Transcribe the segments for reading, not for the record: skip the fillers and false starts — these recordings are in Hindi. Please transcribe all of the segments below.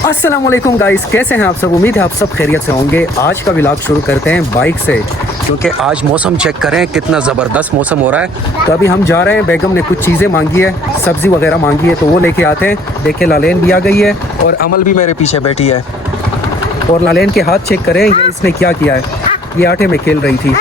अस्सलाम वालेकुम गाइस, कैसे हैं आप सब। उम्मीद है आप सब खैरियत से होंगे। आज का व्लॉग शुरू करते हैं बाइक से, क्योंकि आज मौसम चेक करें कितना ज़बरदस्त मौसम हो रहा है। तो अभी हम जा रहे हैं, बेगम ने कुछ चीज़ें मांगी है, सब्ज़ी वगैरह मांगी है, तो वो लेके आते हैं। देखिए लालेन भी आ गई है और अमल भी मेरे पीछे बैठी है। और लालेन के हाथ चेक करें, ये इसने क्या किया है, ये आटे में खेल रही थी।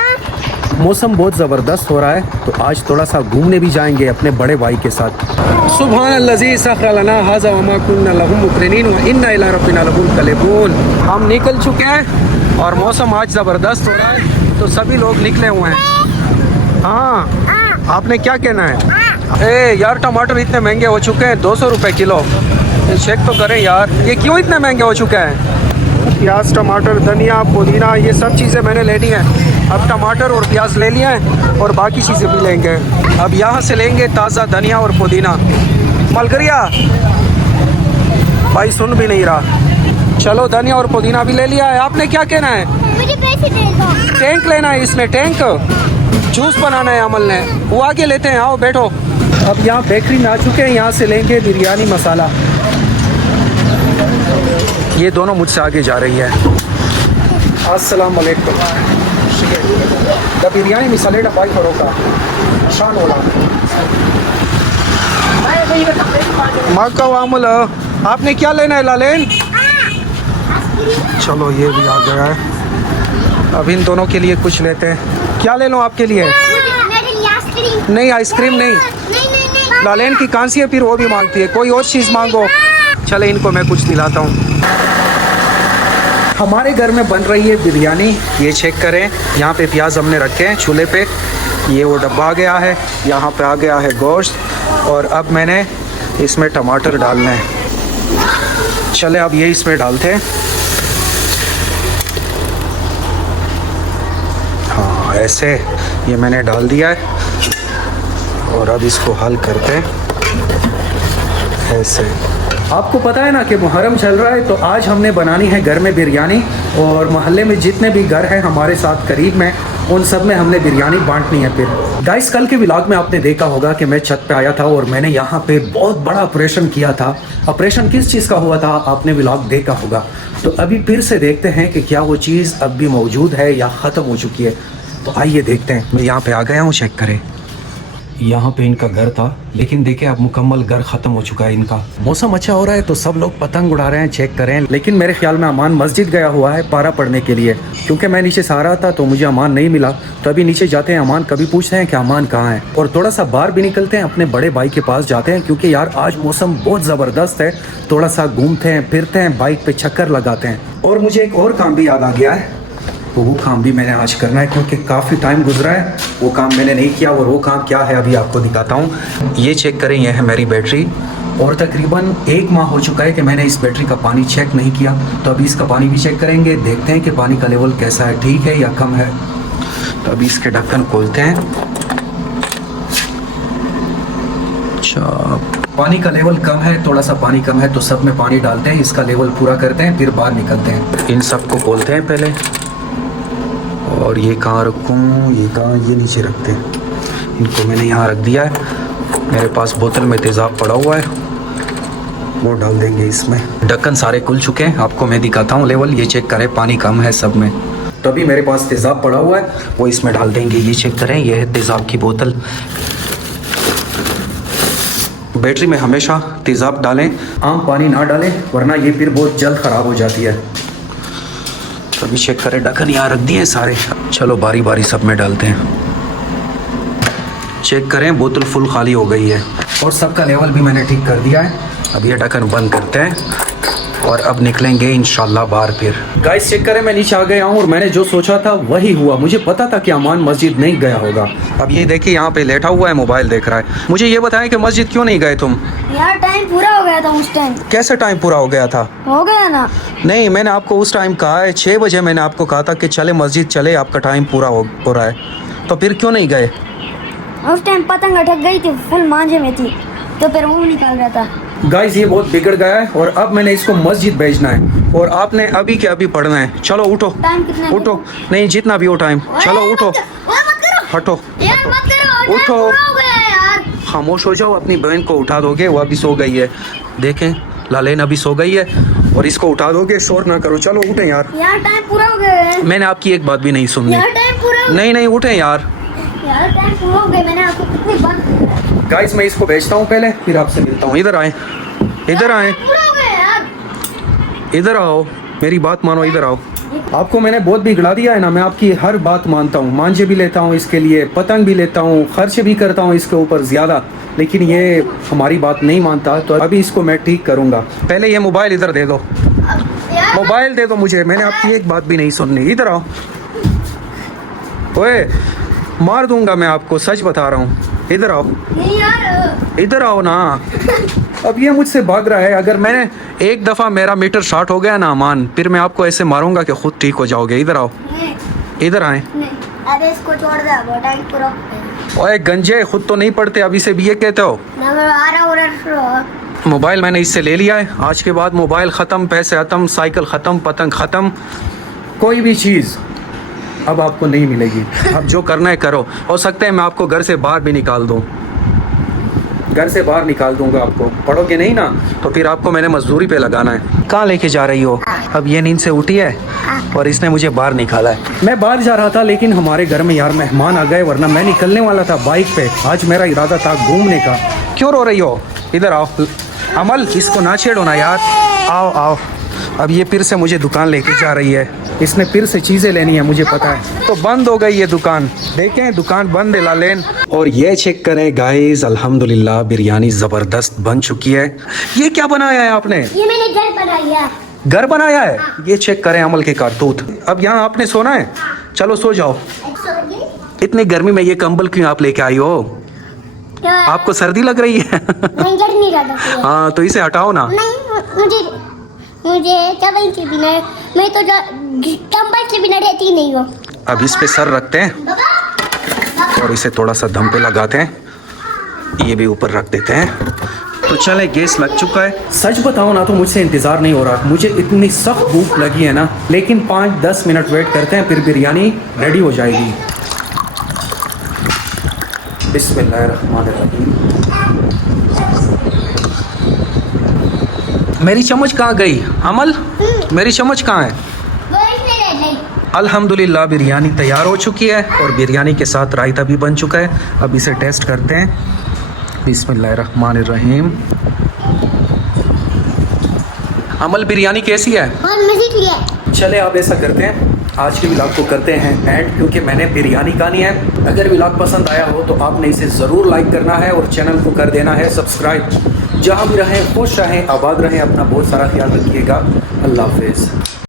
मौसम बहुत ज़बरदस्त हो रहा है, तो आज थोड़ा सा घूमने भी जाएंगे अपने बड़े भाई के साथ। सुब्हानल्लज़ी सख़र लना हाज़ा वमा कुन्ना लहू मुक़रिनीन व इन्ना इला रब्बिना लमुनक़लिबून। हम निकल चुके हैं और मौसम आज ज़बरदस्त हो रहा है, तो सभी लोग निकले हुए हैं। हाँ, आपने क्या कहना है? ए यार, टमाटर इतने महंगे हो चुके हैं, 200 रुपये किलो। चेक तो करें यार, ये क्यों इतने महंगे हो चुके हैं। प्याज, टमाटर, धनिया, पुदीना, ये सब चीज़ें मैंने ले ली हैं। अब टमाटर और प्याज ले लिए हैं और बाकी चीज़ें भी लेंगे। अब यहाँ से लेंगे ताज़ा धनिया और पुदीना। मलगरिया भाई सुन भी नहीं रहा। चलो धनिया और पुदीना भी ले लिया है। आपने क्या कहना है? मुझे पैसे दे दो। टैंक लेना है, इसने टैंक जूस बनाना है अमल ने। वो आगे लेते हैं, आओ बैठो। अब यहाँ बेकरी में आ चुके हैं, यहाँ से लेंगे बिरयानी मसाला। ये दोनों मुझसे आगे जा रही है। अस्सलाम वालेकुम। द बिरयानी मिसाले डब्बाई करो का शान होला मक्का वामुल। आपने क्या लेना है लालेन? चलो ये भी आ गया है। अब इन दोनों के लिए कुछ लेते हैं। क्या ले लो आपके लिए? मेरे लिए आइसक्रीम। नहीं, आइसक्रीम नहीं। नहीं। लालेन की कांसी है, फिर वो भी मांगती है। कोई और चीज़ मांगो। चले इनको मैं कुछ दिलाता हूँ। हमारे घर में बन रही है बिरयानी। ये चेक करें, यहाँ पे प्याज हमने रखे हैं चूल्हे पे। ये वो डब्बा आ गया है, यहाँ पे आ गया है गोश्त, और अब मैंने इसमें टमाटर डालने हैं। चले अब ये इसमें डालते हैं। हाँ ऐसे, ये मैंने डाल दिया है और अब इसको हल करते हैं ऐसे। आपको पता है ना कि मुहर्रम चल रहा है, तो आज हमने बनानी है घर में बिरयानी, और मोहल्ले में जितने भी घर हैं हमारे साथ करीब में, उन सब में हमने बिरयानी बांटनी है। फिर गाइस, कल के व्लॉग में आपने देखा होगा कि मैं छत पे आया था और मैंने यहाँ पे बहुत बड़ा ऑपरेशन किया था। ऑपरेशन किस चीज़ का हुआ था आपने व्लॉग देखा होगा, तो अभी फिर से देखते हैं कि क्या वो चीज़ अब भी मौजूद है या ख़त्म हो चुकी है। तो आइए देखते हैं। मैं यहाँ पे आ गया हूँ, चेक करें। यहाँ पे इनका घर था, लेकिन देखिए अब मुकम्मल घर ख़त्म हो चुका है इनका। मौसम अच्छा हो रहा है तो सब लोग पतंग उड़ा रहे हैं, चेक करें। लेकिन मेरे ख्याल में अमान मस्जिद गया हुआ है पारा पढ़ने के लिए, क्योंकि मैं नीचे से आ रहा था तो मुझे अमान नहीं मिला। तो अभी नीचे जाते हैं, अमान कभी पूछते हैं कि अमान कहाँ है, और थोड़ा सा बाहर भी निकलते हैं, अपने बड़े भाई के पास जाते हैं, क्योंकि यार आज मौसम बहुत ज़बरदस्त है। थोड़ा सा घूमते हैं, फिरते हैं, बाइक पे चक्कर लगाते हैं। और मुझे एक और काम भी याद आ गया है, तो वो काम भी मैंने आज करना है, क्योंकि काफ़ी टाइम गुजरा है, वो काम मैंने नहीं किया। और वो काम क्या है अभी आपको दिखाता हूँ। ये चेक करें, ये है मेरी बैटरी, और तकरीबन 1 माह हो चुका है कि मैंने इस बैटरी का पानी चेक नहीं किया। तो अभी इसका पानी भी चेक करेंगे, देखते हैं कि पानी का लेवल कैसा है, ठीक है या कम है। तो अभी इसके ढक्कन खोलते हैं। अच्छा, पानी का लेवल कम है, थोड़ा सा पानी कम है, तो सब में पानी डालते हैं, इसका लेवल पूरा करते हैं, फिर बाहर निकलते हैं। इन सबको खोलते हैं पहले। और ये कहाँ रखूँ, ये कहाँ, ये नीचे रखते हैं। इनको मैंने यहाँ रख दिया है। मेरे पास बोतल में तेज़ाब पड़ा हुआ है, वो डाल देंगे इसमें। ढक्कन सारे खुल चुके हैं, आपको मैं दिखाता हूँ लेवल। ये चेक करें, पानी कम है सब में। तो अभी मेरे पास तेज़ाब पड़ा हुआ है, वो इसमें डाल देंगे। ये चेक करें, ये है तेज़ाब की बोतल। बैटरी में हमेशा तेज़ाब डालें, आम पानी ना डालें, वरना ये फिर बहुत जल्द ख़राब हो जाती है। तो अभी चेक करें, ढक्कन यहाँ रख दिए सारे। चलो बारी बारी सब में डालते हैं। चेक करें, बोतल फुल खाली हो गई है, और सबका लेवल भी मैंने ठीक कर दिया है। अब ये ढक्कन बंद करते हैं और अब निकलेंगे इंशाल्लाह बाहर। फिर गाइस चेक करें, मैं नीचे आ गया हूँ और मैंने जो सोचा था वही हुआ। मुझे पता था कि अमान मस्जिद नहीं गया होगा। अब ये देखिए, यहाँ पे लेटा हुआ है, मोबाइल देख रहा है। मुझे ये बताएं कि मस्जिद क्यों नहीं गए तुम? यार टाइम पूरा हो गया था उस टाइम। कैसे टाइम पूरा हो गया था? हो गया ना। नहीं, मैंने आपको उस टाइम कहा है 6 बजे मैंने आपको कहा था कि चले मस्जिद चले, आपका टाइम पूरा हो रहा है, तो फिर क्यों नहीं गए? उस टाइम पतंग अटक गई थी, फुल मांझे में थी, तो फिर मुंह निकाल रहा था। गाइस ये बहुत बिगड़ गया है, और अब मैंने इसको मस्जिद भेजना है, और आपने अभी के अभी पढ़ना है। चलो उठो, टाइम कितना? उठो। नहीं, जितना भी हो टाइम। चलो उठो, हटो, यार मत करो, उठो। पूरा हो गया यार। खामोश हो जाओ, अपनी बहन को उठा दोगे, वो अभी सो गई है। देखें लालेन अभी सो गई है और इसको उठा दोगे, शोर ना करो, चलो उठें यार। यार टाइम पूरा हो गया है। मैंने आपकी एक बात भी नहीं सुननी। यार टाइम पूरा हो नहीं नहीं उठें यार। यार टाइम पूरा हो गया, मैंने आपको कितनी बार बोला। गाइस मैं इसको भेजता हूँ पहले, फिर आपसे मिलता हूँ। इधर आए, इधर आए, पूरा हो गया यार। इधर आओ, मेरी बात मानो, इधर आओ। आपको मैंने बहुत बिगड़ा दिया है ना, मैं आपकी हर बात मानता हूँ, मांझे भी लेता हूँ इसके लिए, पतंग भी लेता हूँ, खर्च भी करता हूँ इसके ऊपर ज़्यादा, लेकिन ये हमारी बात नहीं मानता, तो अभी इसको मैं ठीक करूँगा। पहले ये मोबाइल इधर दे दो, यार मोबाइल दे दो मुझे, मैंने आपकी एक बात भी नहीं सुननी। इधर आओ, ओए मार दूंगा मैं आपको, सच बता रहा हूँ। इधर आओ, नहीं यार। इधर आओ ना। अब ये मुझसे भाग रहा है, अगर मैंने एक दफ़ा मेरा मीटर शॉर्ट हो गया ना अमान, फिर मैं आपको ऐसे मारूंगा कि खुद ठीक हो जाओगे। इधर आओ, नहीं इधर आए। नहीं, अरे इसको छोड़ दे, वो टाइम पूरा हो गया। ओए गंजे, खुद तो नहीं पढ़ते, अभी से BA कहते हो। ना मैं आ रहा हूँ। मोबाइल मैंने इससे ले लिया है, आज के बाद मोबाइल ख़त्म, पैसे ख़त्म, साइकिल ख़त्म, पतंग ख़त्म, कोई भी चीज़ अब आपको नहीं मिलेगी। अब जो करना है करो, हो सकता है मैं आपको घर से बाहर भी निकाल दूँ, घर से बाहर निकाल दूंगा आपको। पढ़ोगे नहीं ना तो फिर आपको मैंने मजदूरी पे लगाना है। कहाँ लेके जा रही हो? अब ये नींद से उठी है और इसने मुझे बाहर निकाला है। मैं बाहर जा रहा था, लेकिन हमारे घर में यार मेहमान आ गए, वरना मैं निकलने वाला था बाइक पे। आज मेरा इरादा था घूमने का। क्यों रो रही हो? इधर आओ अमल, इसको ना छेड़ो ना यार। आओ आओ, अब ये फिर से मुझे दुकान लेके जा रही है, इसने फिर से चीज़ें लेनी है, मुझे पता है। तो बंद हो गई ये दुकान, देखें दुकान बंद है लालेन। और ये चेक करें गाइस, अल्हम्दुलिल्लाह बिरयानी ज़बरदस्त बन चुकी है। ये क्या बनाया है आपने? ये मैंने घर बनाया है। घर बनाया है? ये चेक करें अमल के कारतूत। अब यहाँ आपने सोना है, चलो सो जाओ। इतनी गर्मी में ये कंबल क्यों आप लेके आई हो? आपको सर्दी लग रही है? नहीं गर्मी लग रही है। हाँ तो इसे हटाओ ना। नहीं, मुझे कंबल के बिना, मैं तो कंबल के बिना रहती नहीं हूँ। अब इस पे सर रखते हैं और इसे थोड़ा सा दम पे लगाते हैं, ये भी ऊपर रख देते हैं। तो चले, गैस लग चुका है। सच बताओ ना तो मुझसे इंतज़ार नहीं हो रहा, मुझे इतनी सख्त भूख लगी है ना, लेकिन 5-10 मिनट वेट करते हैं, फिर बिरयानी रेडी हो जाएगी। बिस्मिल्लाहिर्रहमानिर्रहीम। मेरी चम्मच कहाँ गई अमल? मेरी चम्मच कहाँ है? अल्हम्दुलिल्लाह बिरयानी तैयार हो चुकी है और बिरयानी के साथ रायता भी बन चुका है। अब इसे टेस्ट करते हैं। बिस्मिल्लाहिर्रहमानिर्रहीम। अमल बिरयानी कैसी है? चले अब ऐसा करते हैं, आज के व्लॉग को करते हैं एंड, क्योंकि मैंने बिरयानी खानी है। अगर व्लॉग पसंद आया हो तो आपने इसे ज़रूर लाइक करना है और चैनल को कर देना है सब्सक्राइब। जहाँ भी रहें खुश रहें, आबाद रहें, अपना बहुत सारा ख्याल रखिएगा। अल्लाह हाफिज़।